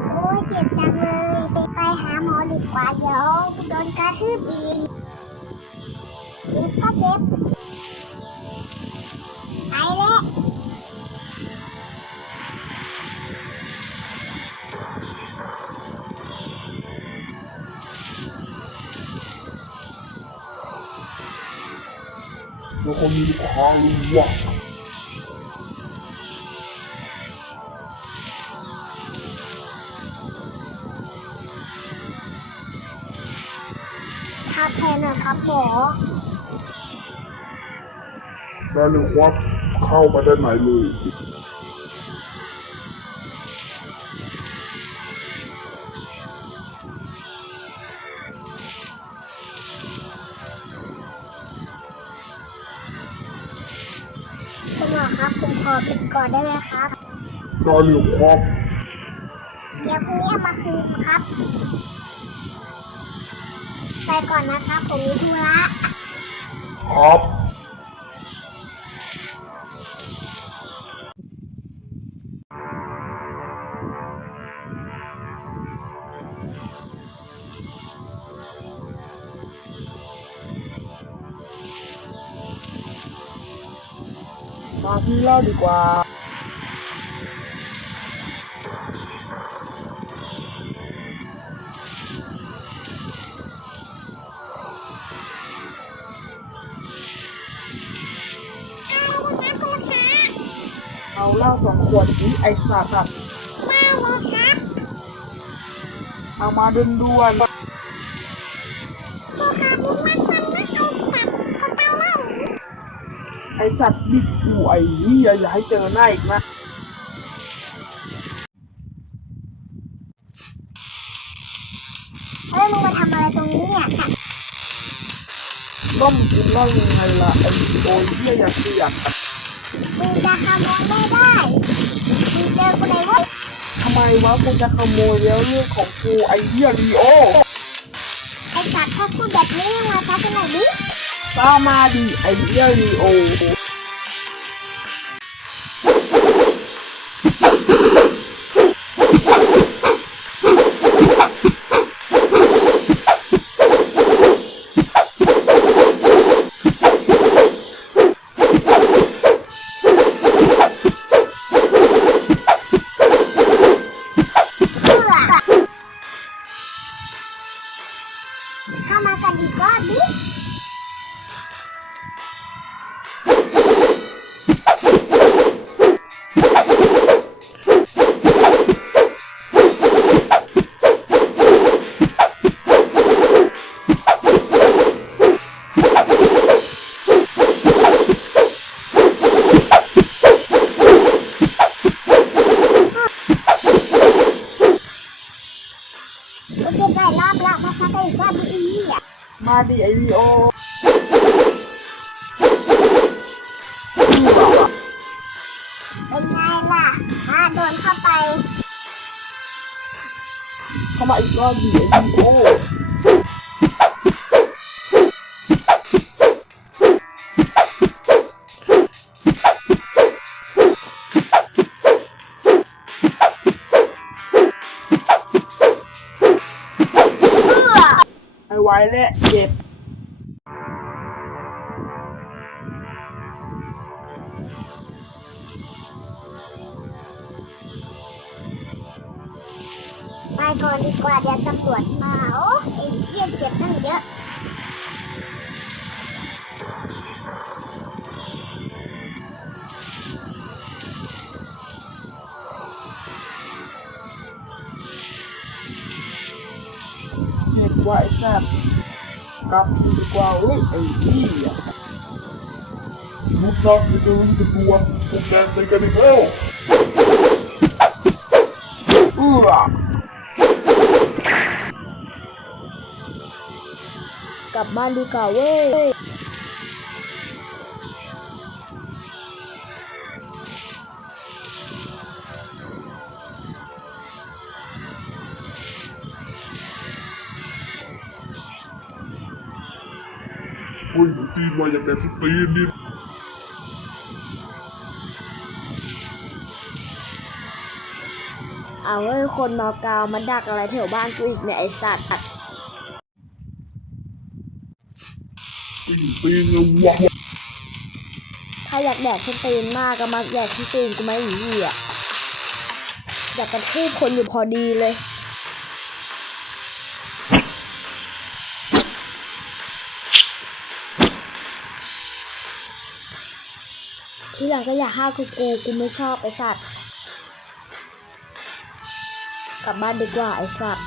โอ้ยเจ็บจังเลย ไปหาหมอดีกว่าเดี๋ยวโดนกระทืบอีก เจ็บก็เจ็บ ไปแล้วแล้วคนมีลูกค้ารู้ว่า ทับแทนนะครับหมอได้เลยครับเข้ามาด้านไหนเลยคุณหมอครับผมขอปิดก่อนได้ไหมครับได้เลยครับ เดี๋ยวพรุ่งนี้เอามาคืนครับ ไปก่อนนะครับผมมีธุระครับมาซื้อเหล้าดีกว่า เอาเหล้าสองขวดนี้ไอสัตว์อะมาเลยครับเอามาด่วนโทรหาบิ๊กมากกว่านักเอาสัตว์เข้าไปแล้วๆไอสัตว์บิดกูไอ้เหี้ยอย่าให้เจอหน้าอีกนะเฮ้ยมึงมาทำอะไรตรงนี้เนี่ยก็มึงกินเหล้ายังไงล่ะไอ้โอ้ยเหี้ยอย่าเสียก มึงจะขโมยไม่ได้มึงเจอกูในเว้ยทำไมวะกูจะขโมยแล้วเรื่องของกูไอ้เหี้ยลีโอไอสัตว์ถ้าพูดแบบนี้มึงมาซักกันหน่อยดิตามมาดิไอ้เหี้ยลีโอ เข้ มาดิไอ้ลีโอเป็นไงล่ะมาโดนเข้าไป เข้ามาอีกรอบดิไอ้ลีโอ ว้และเจ็บไปก่อนดีกว่าเดี๋ยวตำรวจมา โอ้ไอ้เหี้ยเจ็บตั้งเยอะ เจ็บไอ้สัตว์กลับดีกว่าเอ้ยไอ้เหี้ยรุดนักจะรู้จะกลัวพวกแกไปกันอีกแล้วเอื้อกลับบ้านดีกว่าเว้ย เฮ้ยหนูตีนมาอย่างแกที่ตีนนี่เอาเฮ้ยคนเมากาวมาดักอะไรแถวบ้านกูอีกเนี่ยไอสัตว์ปีนปีนเอาวะถ้าอยากแดกส้นตีนมากก็มาแดกส้นตีนกูไหม่อีเหี้ยอยากกระทืบคนอยู่พอดีเลย ที่หลังก็อย่าห้ากูกูกูไม่ชอบไอสัตว์กลับบ้านดีกว่าไอสัตว์